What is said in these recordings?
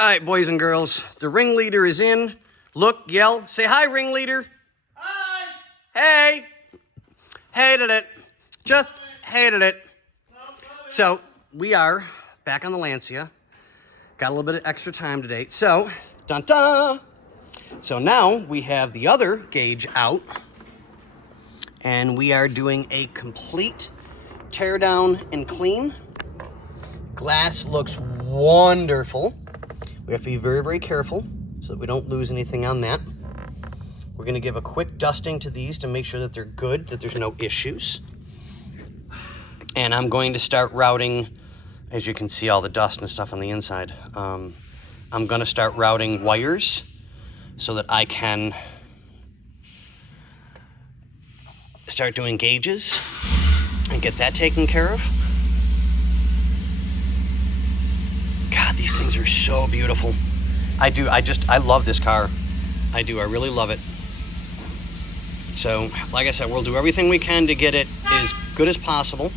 All right, boys and girls, the ringleader is in. Look, yell, say hi, ringleader. Hi. Hey. Hated it. Just hated it. So we are back on the Lancia. Got a little bit of extra time today. So, dun dun. So now we have the other gauge out, and we are doing a complete tear down and clean. Glass looks wonderful. We have to be very, very careful so that we don't lose anything on that. We're going to give a quick dusting to these to make sure that they're good, that there's no issues. And I'm going to start routing, as you can see all the dust and stuff on the inside. I'm going to start routing wires so that I can start doing gauges and get that taken care of. God, these things are so beautiful. I love this car. I do, I really love it. So, like I said, we'll do everything we can to get it as good as possible.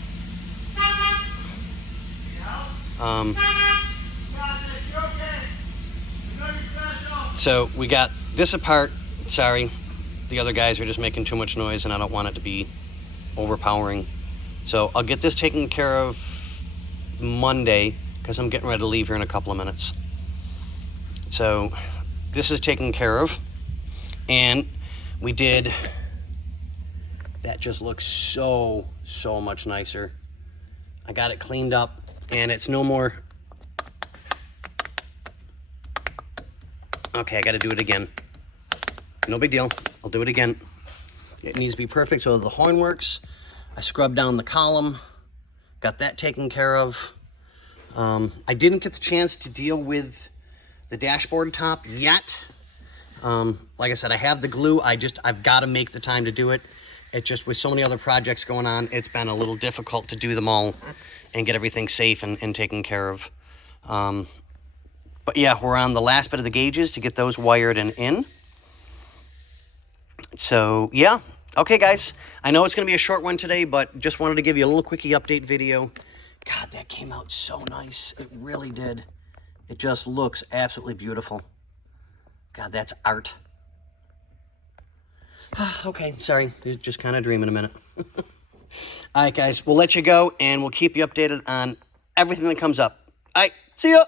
So we got this apart. Sorry, the other guys are just making too much noise and I don't want it to be overpowering. So I'll get this taken care of Monday because I'm getting ready to leave here in a couple of minutes. So this is taken care of, and we did, that just looks so much nicer. I got it cleaned up and it's no more. Okay, I got to do it again. No big deal. I'll do it again. It needs to be perfect so the horn works. I scrubbed down the column, got that taken care of. I didn't get the chance to deal with the dashboard top yet. Like I said, I have the glue. I've got to make the time to do it. It's just with so many other projects going on, it's been a little difficult to do them all and get everything safe and taken care of. But yeah, we're on the last bit of the gauges to get those wired and in. So yeah, okay guys, I know it's gonna be a short one today, but just wanted to give you a little quickie update video. God, that came out so nice. It really did. It just looks absolutely beautiful. God, that's art. Okay, sorry, just kind of dreaming a minute. All right guys, we'll let you go and we'll keep you updated on everything that comes up. All right, see ya.